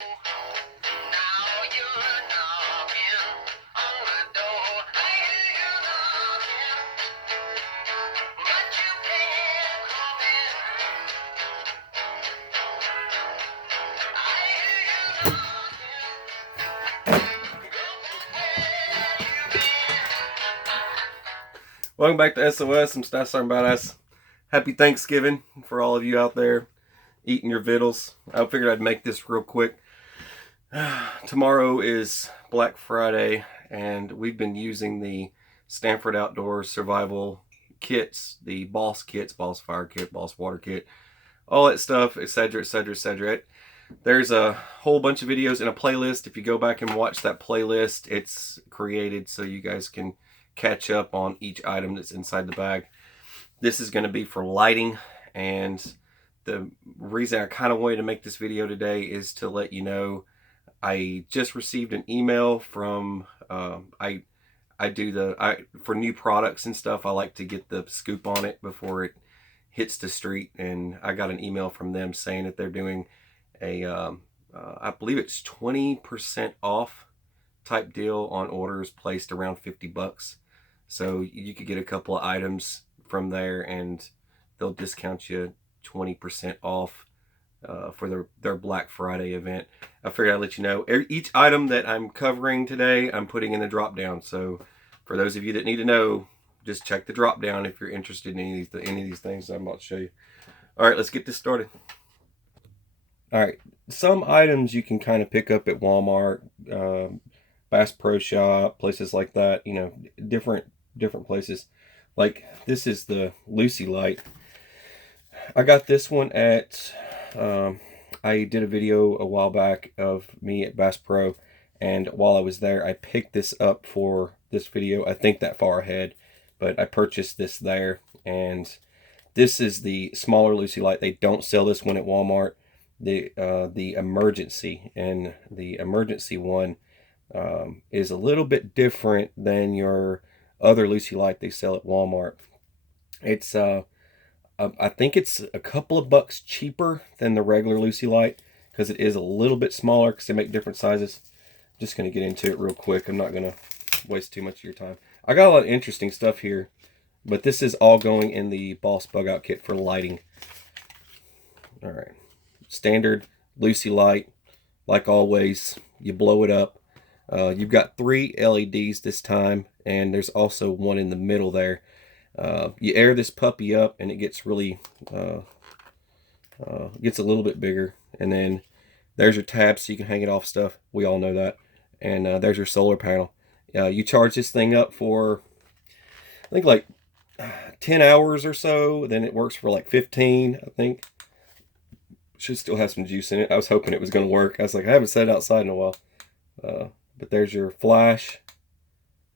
Welcome back to SOS. I'm Untitled B.O.S.S. Happy Thanksgiving for all of you out there eating your vittles. I figured I'd make this real quick. Tomorrow is Black Friday, and we've been using the Stanford Outdoor Survival kits, the B.O.S.S kits, B.O.S.S Fire Kit, B.O.S.S Water Kit, all that stuff, etc., etc., etc. There's a whole bunch of videos in a playlist. If you go back and watch that playlist, it's created so you guys can catch up on each item that's inside the bag. This is going to be for lighting, and the reason I kind of wanted to make this video today is to let you know I just received an email from for new products and stuff. I like to get the scoop on it before it hits the street, and I got an email from them saying that they're doing a I believe it's 20% off type deal on orders placed around $50. So you could get a couple of items from there, and they'll discount you 20% off for their Black Friday event. I figured I'd let you know. Each item that I'm covering today, I'm putting in the drop down. So for those of you that need to know, just check the drop down if you're interested in any of these things I'm about to show you. All right, let's get this started. All right, some items you can kind of pick up at Walmart, Bass Pro Shop, places like that. You know, different places. Like this is the Lucy light. I got this one at I did a video a while back of me at Bass Pro, and while I was there I picked this up for this video. I think that far ahead, but I purchased this there, and this is the smaller Lucy light. They don't sell this one at Walmart. The emergency, and the emergency one is a little bit different than your other Lucy light they sell at Walmart. It's I think it's a couple of bucks cheaper than the regular Lucy light because it is a little bit smaller because they make different sizes. Just going to get into it real quick. I'm not going to waste too much of your time. I got a lot of interesting stuff here, but this is all going in the B.O.S.S bug out kit for lighting. All right, standard Lucy light, like always. You blow it up. You've got 3 LEDs this time, and there's also one in the middle there. You air this puppy up, and it gets really gets a little bit bigger. And then there's your tab, so you can hang it off stuff. We all know that. And there's your solar panel. You charge this thing up for, I think, like 10 hours or so. Then it works for like 15, I think. Should still have some juice in it. I was hoping it was going to work. I was like, I haven't sat outside in a while. But there's your flash.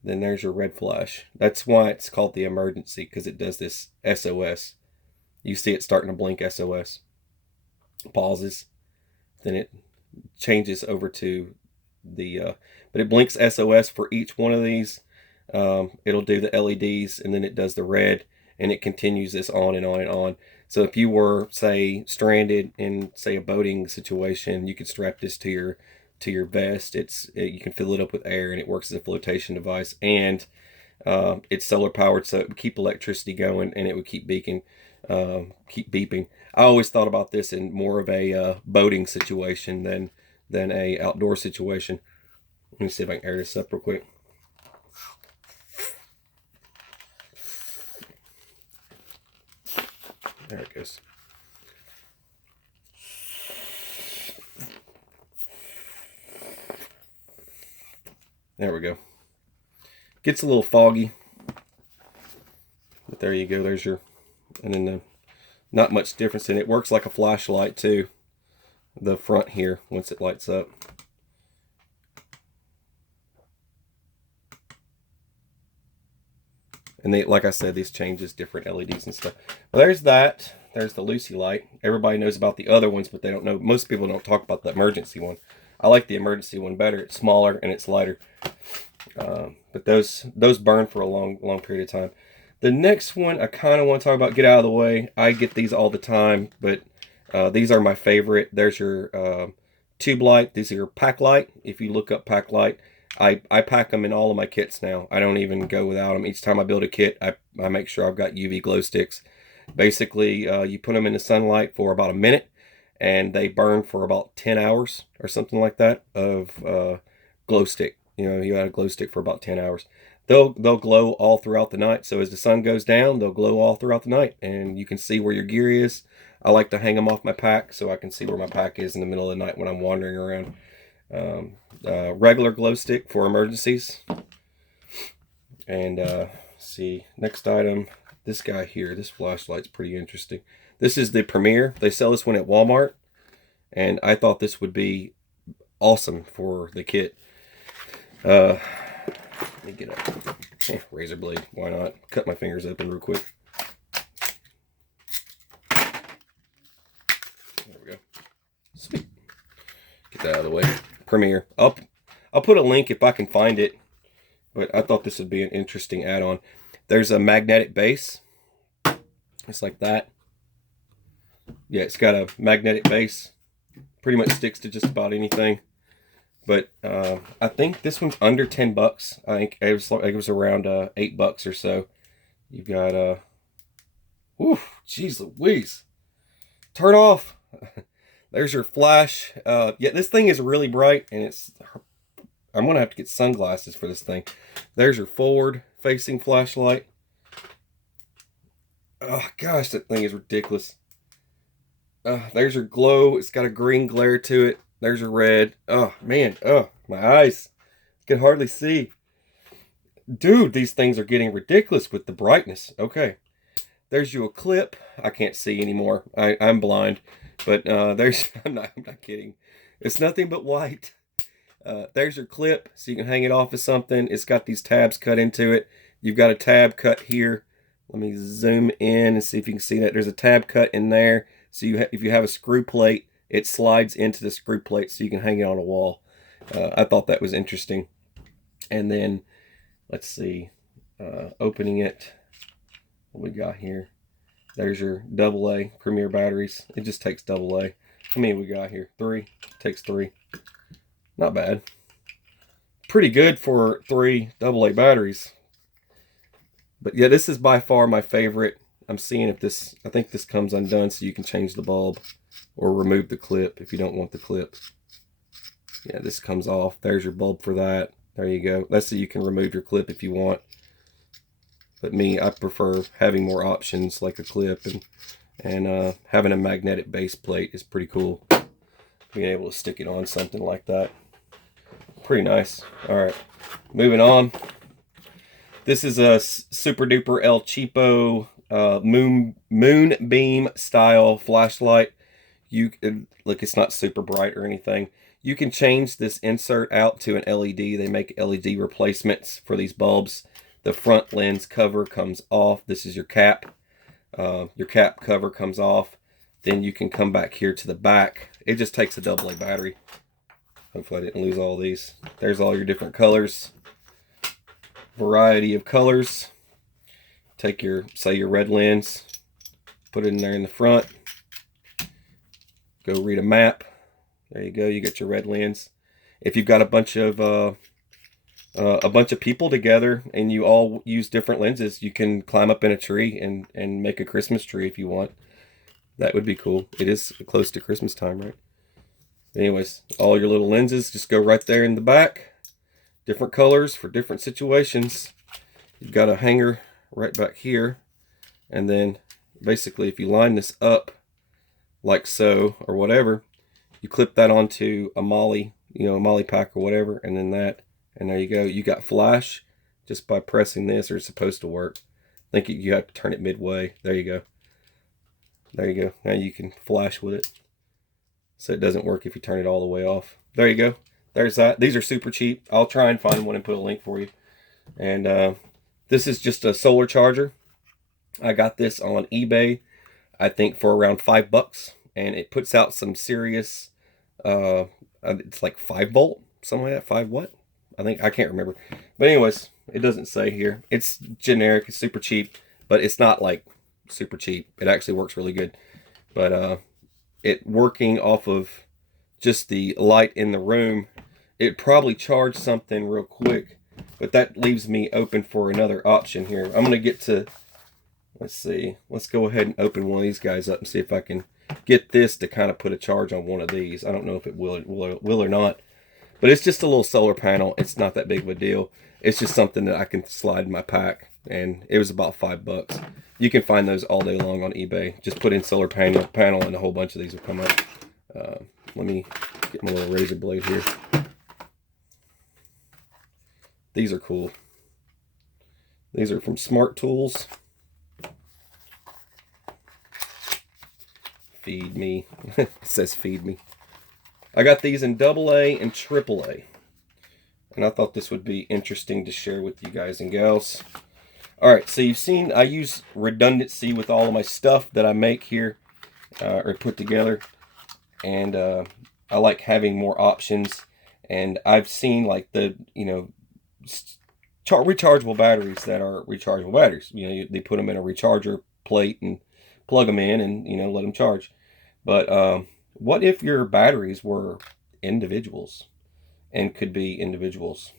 Then there's your red flash. That's why it's called the emergency, because it does this SOS. You see it starting to blink SOS. Pauses. Then it changes over to the... but it blinks SOS for each one of these. It'll do the LEDs, and then it does the red, and it continues this on and on and on. So if you were, say, stranded in, say, a boating situation, you could strap this to your vest. You can fill it up with air, and it works as a flotation device, and it's solar powered, so it would keep electricity going, and it would keep beeping. I always thought about this in more of a boating situation than a outdoor situation. Let me see if I can air this up real quick. There it goes. There we go. Gets a little foggy, but there you go. There's your, and then not much difference in it. Works like a flashlight too. The front here, once it lights up. And they, like I said, these changes different LEDs and stuff. Well, there's that. There's the Lucy light. Everybody knows about the other ones, but they don't know. Most people don't talk about the emergency one. I like the emergency one better. It's smaller and it's lighter. But those burn for a long period of time. The next one I kind of want to talk about. Get out of the way. I get these all the time, but these are my favorite. There's your tube light. These are pack light. If you look up pack light, I pack them in all of my kits now. I don't even go without them. Each time I build a kit, I make sure I've got UV glow sticks. Basically, you put them in the sunlight for about a minute, and they burn for about 10 hours or something like that of glow stick. You know, you got a glow stick for about 10 hours. They'll glow all throughout the night. So as the sun goes down, they'll glow all throughout the night, and you can see where your gear is. I like to hang them off my pack so I can see where my pack is in the middle of the night when I'm wandering around. Regular glow stick for emergencies. And see, next item, this guy here, this flashlight's pretty interesting. This is the Premier. They sell this one at Walmart, and I thought this would be awesome for the kit. Let me get a razor blade. Why not? Cut my fingers open real quick. There we go. Sweet. Get that out of the way. Premier. I'll put a link if I can find it, but I thought this would be an interesting add-on. There's a magnetic base. It's like that. Yeah, it's got a magnetic base. Pretty much sticks to just about anything. But I think this one's under 10 bucks. I think it was around $8 or so. You've got oof, jeez Louise. Turn off. There's your flash. Yeah, this thing is really bright, and I'm gonna have to get sunglasses for this thing. There's your forward facing flashlight. Oh gosh, that thing is ridiculous. There's your glow. It's got a green glare to it. There's your red. Oh man, oh my eyes. I can hardly see. Dude, these things are getting ridiculous with the brightness. Okay. There's you a clip. I can't see anymore. I'm blind. But there's I'm not kidding. It's nothing but white. There's your clip, so you can hang it off of something. It's got these tabs cut into it. You've got a tab cut here. Let me zoom in and see if you can see that. There's a tab cut in there. So if you have a screw plate, it slides into the screw plate so you can hang it on a wall. I thought that was interesting. And then, let's see, opening it, what we got here. There's your AA Premier batteries. It just takes AA. How many we got here? 3. Takes 3. Not bad. Pretty good for 3 AA batteries. But yeah, this is by far my favorite. I'm seeing if this, I think this comes undone so you can change the bulb or remove the clip if you don't want the clip. Yeah, this comes off. There's your bulb for that. There you go. That's so you can remove your clip if you want. But me, I prefer having more options like a clip, and having a magnetic base plate is pretty cool. Being able to stick it on something like that. Pretty nice. All right, moving on. This is a Super Duper El Cheapo moonbeam style flashlight. Look, it's not super bright or anything. You can change this insert out to an LED. They make LED replacements for these bulbs. The front lens cover comes off. This is your cap. Your cap cover comes off. Then you can come back here to the back. It just takes a AA battery. Hopefully I didn't lose all these. There's all your different colors. Variety of colors. Take your, say, your red lens. Put it in there in the front. Go read a map. There you go. You get your red lens. If you've got a bunch of people together and you all use different lenses, you can climb up in a tree and make a Christmas tree if you want. That would be cool. It is close to Christmas time, right? Anyways, all your little lenses just go right there in the back. Different colors for different situations. You've got a hanger right back here. And then basically if you line this up like so or whatever, you clip that onto a molly, a molly pack or whatever, and then that. And there you go. You got flash just by pressing this, or it's supposed to work. I think you have to turn it midway. There you go. There you go. Now you can flash with it. So it doesn't work if you turn it all the way off. There you go. There's that. These are super cheap. I'll try and find one and put a link for you. And this is just a solar charger. I got this on eBay, I think for around $5. And it puts out some serious, it's like 5 volt, something like that. 5 what? I can't remember. But anyways, it doesn't say here. It's generic, it's super cheap, but it's not like super cheap. It actually works really good. But it working off of just the light in the room, it probably charged something real quick. But that leaves me open for another option here. I'm going to get to, let's see, let's go ahead and open one of these guys up and see if I can get this to kind of put a charge on one of these. I don't know if it will or not. But it's just a little solar panel. It's not that big of a deal. It's just something that I can slide in my pack. And it was about $5. You can find those all day long on eBay. Just put in solar panel and a whole bunch of these will come up. Let me get my little razor blade here. These are cool. These are from Smart Tools. Feed me. It says feed me. I got these in AA and AAA. And I thought this would be interesting to share with you guys and gals. Alright, so you've seen I use redundancy with all of my stuff that I make here. Or put together. And I like having more options. And I've seen like the, you know, rechargeable batteries that are rechargeable batteries. You know, they put them in a recharger plate and plug them in and, you know, let them charge. But what if your batteries were individuals and could be individuals?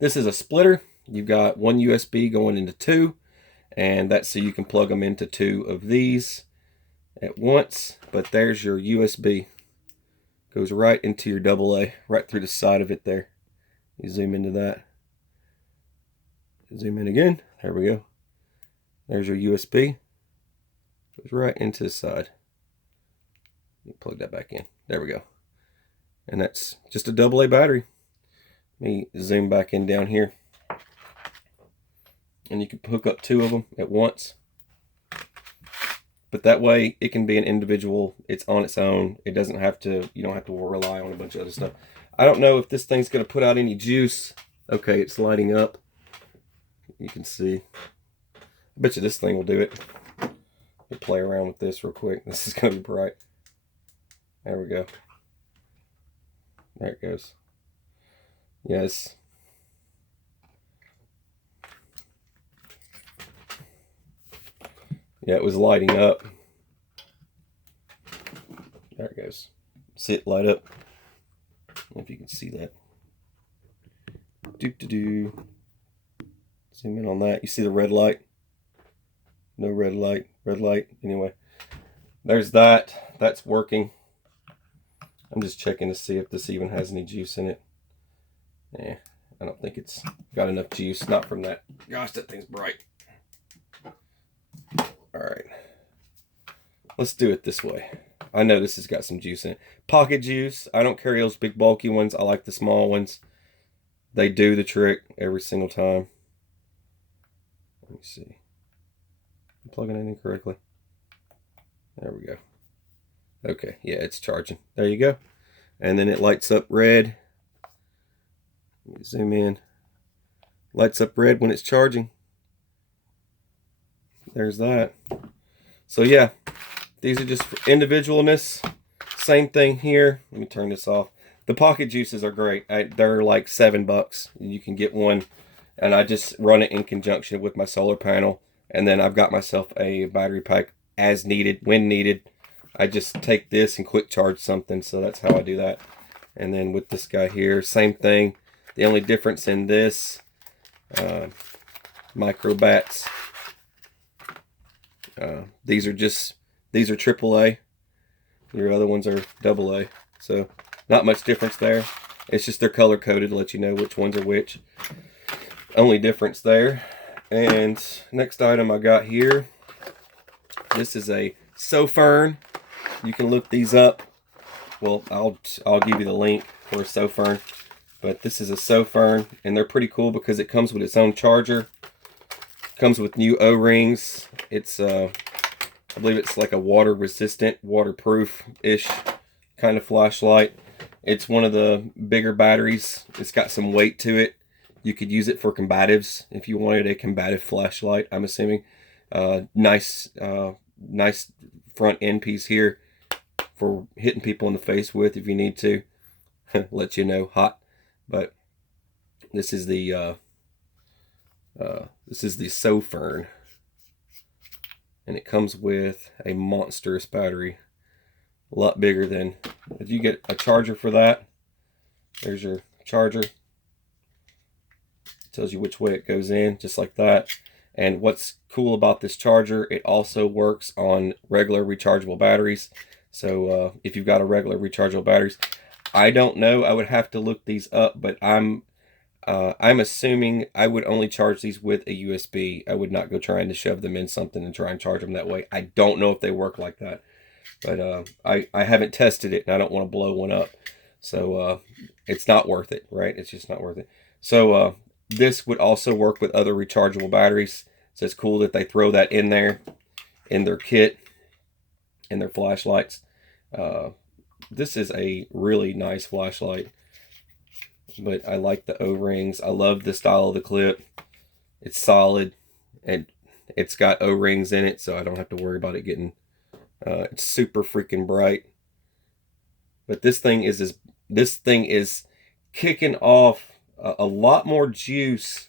This is a splitter. You've got one USB going into two, and that's so you can plug them into two of these at once. But there's your USB. Goes right into your AA, right through the side of it there. You zoom into that. Zoom in again. There we go. There's your USB. Goes right into the side. You plug that back in. There we go. And that's just a AA battery. Let me zoom back in down here. And you can hook up two of them at once. But that way it can be an individual. It's on its own. It doesn't have to, you don't have to rely on a bunch of other stuff. I don't know if this thing's going to put out any juice. Okay, it's lighting up. You can see. I bet you this thing will do it. We'll play around with this real quick. This is going to be bright. There we go. There it goes. Yes. Yeah, it was lighting up. There it goes. See it light up? I don't know if you can see that. Zoom in on that. You see the red light? No red light. Red light. Anyway, there's that. That's working. I'm just checking to see if this even has any juice in it. Yeah, I don't think it's got enough juice. Not from that. Gosh, that thing's bright. Alright. Let's do it this way. I know this has got some juice in it. Pocket juice. I don't carry those big bulky ones. I like the small ones. They do the trick every single time. Let me see. I'm plugging it in correctly. There we go. Okay, yeah, it's charging. There you go. And then it lights up red. Let me zoom in. Lights up red when it's charging. There's that. So yeah, these are just for individualness. Same thing here. Let me turn this off. The pocket juices are great. They're like $7. You can get one, and I just run it in conjunction with my solar panel, and then I've got myself a battery pack as needed, when needed. I just take this and quick charge something, so that's how I do that. And then with this guy here, same thing. The only difference in this, micro bats. These are AAA. Your other ones are AA. So not much difference there. It's just they're color coded to let you know which ones are which. Only difference there. And next item I got here. This is a Sofern. You can look these up. Well, I'll give you the link for a Sofern. But this is a Sofern, and they're pretty cool because it comes with its own charger. Comes with new O-rings. It's I believe it's like a water resistant, waterproof-ish kind of flashlight. It's one of the bigger batteries. It's got some weight to it. You could use it for combatives if you wanted a combative flashlight, I'm assuming. Nice front end piece here for hitting people in the face with if you need to. Let you know, hot. But this is the Sofern, and it comes with a monstrous battery. a lot bigger than, if you get a charger for that, there's your charger. Tells you which way it goes in, just like that. And what's cool about this charger, it also works on regular rechargeable batteries. So if you've got a regular rechargeable batteries, I don't know, I would have to look these up, but I'm assuming I would only charge these with a USB. I would not go trying to shove them in something and try and charge them that way. I don't know if they work like that, but I haven't tested it, and I don't want to blow one up. So it's not worth it, right? It's just not worth it. So this would also work with other rechargeable batteries. So it's cool that they throw that in there, in their kit, in their flashlights. This is a really nice flashlight, but I like the O-rings. I love the style of the clip. It's solid, and it's got O-rings in it, so I don't have to worry about it getting, it's super freaking bright. But this thing is kicking off a lot more juice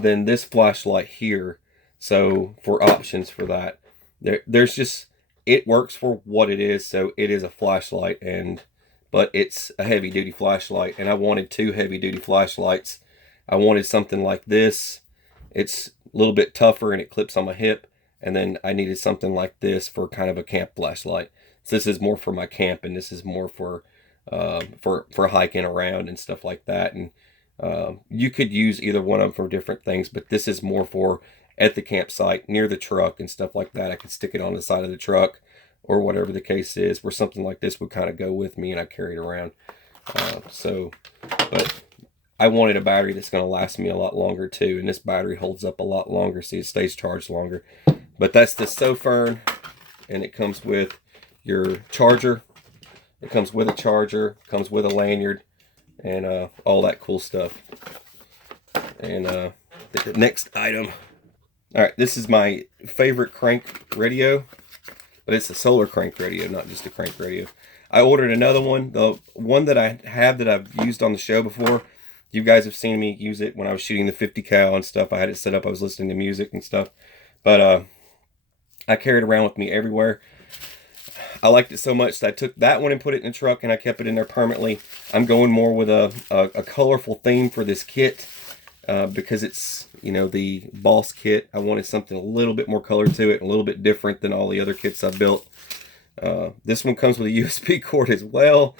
than this flashlight here. So for options for that, there's just, it works for what it is. So it is a flashlight, but it's a heavy duty flashlight, and I wanted 2 heavy duty flashlights. I wanted something like this. It's a little bit tougher and it clips on my hip. And then I needed something like this for kind of a camp flashlight. So this is more for my camp, and this is more for hiking around and stuff like that. And you could use either one of them for different things, but this is more for at the campsite, near the truck and stuff like that. I could stick it on the side of the truck or whatever the case is, where something like this would kind of go with me and I carry it around. But I wanted a battery that's going to last me a lot longer too, and this battery holds up a lot longer, so it stays charged longer. But that's the Sofern, and it comes with your charger. It comes with a charger, comes with a lanyard, and all that cool stuff. And the next item. All right, this is my favorite crank radio, but it's a solar crank radio, not just a crank radio. I ordered another one. The one that I have that I've used on the show before, you guys have seen me use it when I was shooting the 50 cal and stuff. I had it set up. I was listening to music and stuff. But I carry it around with me everywhere. I liked it so much that I took that one and put it in the truck, and I kept it in there permanently. I'm going more with a colorful theme for this kit because it's, you know, the B.O.S.S kit. I wanted something a little bit more color to it, a little bit different than all the other kits I've built. This one comes with a USB cord as well,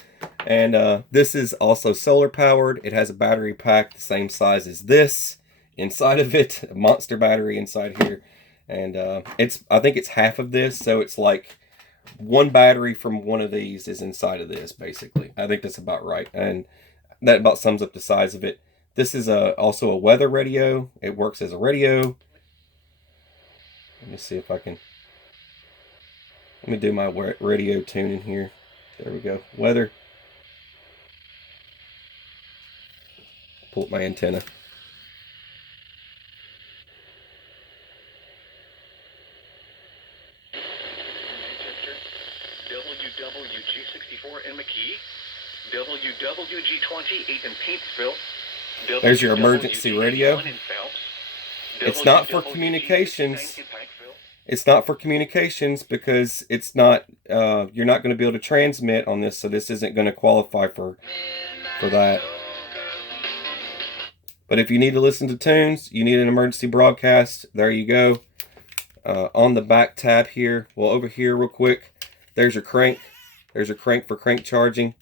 and this is also solar powered. It has a battery pack the same size as this inside of it, a monster battery inside here, and I think it's half of this, so it's like one battery from one of these is inside of this, basically. I think that's about right, and that about sums up the size of it. This is also a weather radio. It works as a radio. Let me see if I can... Let me do my radio tuning here. There we go. Weather. Pull up my antenna. WWG64 in McKee. WWG20 8 in Paintsville. There's your emergency radio. It's not for communications. It's not for communications because it's not, you're not going to be able to transmit on this, so this isn't going to qualify for that. But if you need to listen to tunes, you need an emergency broadcast, there you go. On the back tab here, well, over here real quick, there's your crank. There's your crank for crank charging.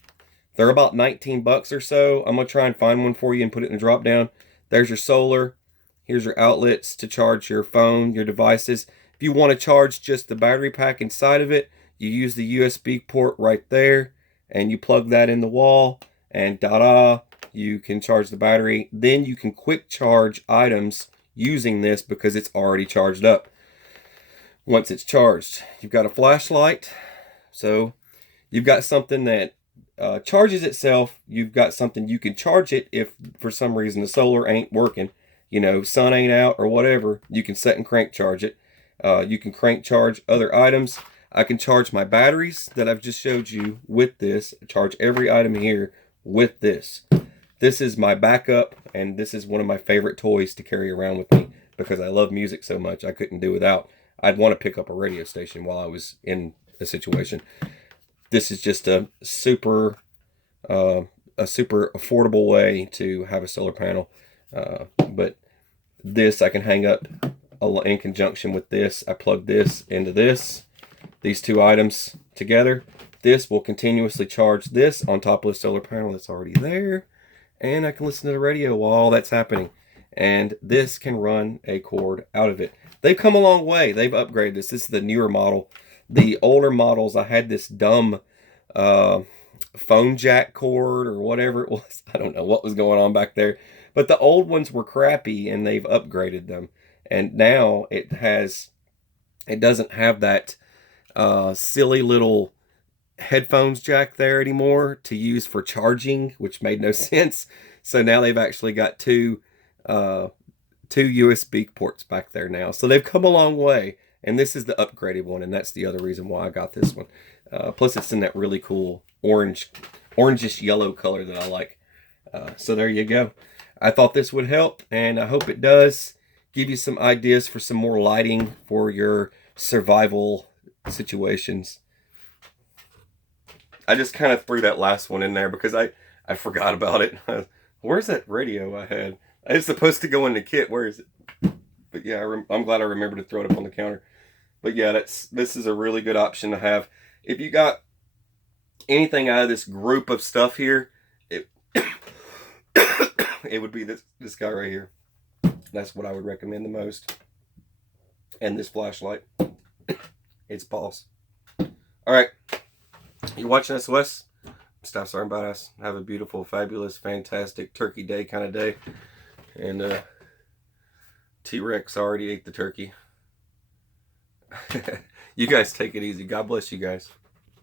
They're about 19 bucks or so. I'm going to try and find one for you and put it in the drop down. There's your solar. Here's your outlets to charge your phone, your devices. If you want to charge just the battery pack inside of it, you use the USB port right there, and you plug that in the wall, and you can charge the battery. Then you can quick charge items using this because it's already charged up. Once it's charged, you've got a flashlight, so you've got something that charges itself. You've got something you can charge it if for some reason the solar ain't working, you know, sun ain't out or whatever. You can set and crank charge it. You can crank charge other items. I can charge my batteries that I've just showed you with this. Charge every item here with this. This is my backup, and this is one of my favorite toys to carry around with me because I love music so much. I couldn't do without. I'd want to pick up a radio station while I was in a situation. this is just a super affordable way to have a solar panel. But this I can hang up in conjunction with this. I plug this into these two items together. This will continuously charge this on top of the solar panel that's already there, and I can listen to the radio while all that's happening. And this can run a cord out of it. They've come a long way. They've upgraded this. This is the newer model. The older models, I had this dumb phone jack cord or whatever it was. I don't know what was going on back there. But the old ones were crappy, and they've upgraded them. And now it doesn't have that silly little headphones jack there anymore to use for charging, which made no sense. So now they've actually got two USB ports back there now. So they've come a long way, and this is the upgraded one, and that's the other reason why I got this one. Plus it's in that really cool orangish yellow color that I like. So there you go. I thought this would help, and I hope it does. Give you some ideas for some more lighting for your survival situations. I just kind of threw that last one in there because I forgot about it. Where's that radio I had? It's supposed to go in the kit. Where is it? But yeah, I'm glad I remembered to throw it up on the counter. But yeah, this is a really good option to have. If you got anything out of this group of stuff here, it would be this guy right here. That's what I would recommend the most. And this flashlight. It's B.O.S.S. Alright. You're watching SOS. Staff Sergeant B.O.S.S. Have a beautiful, fabulous, fantastic turkey day kind of day. And T-Rex already ate the turkey. You guys take it easy. God bless you guys.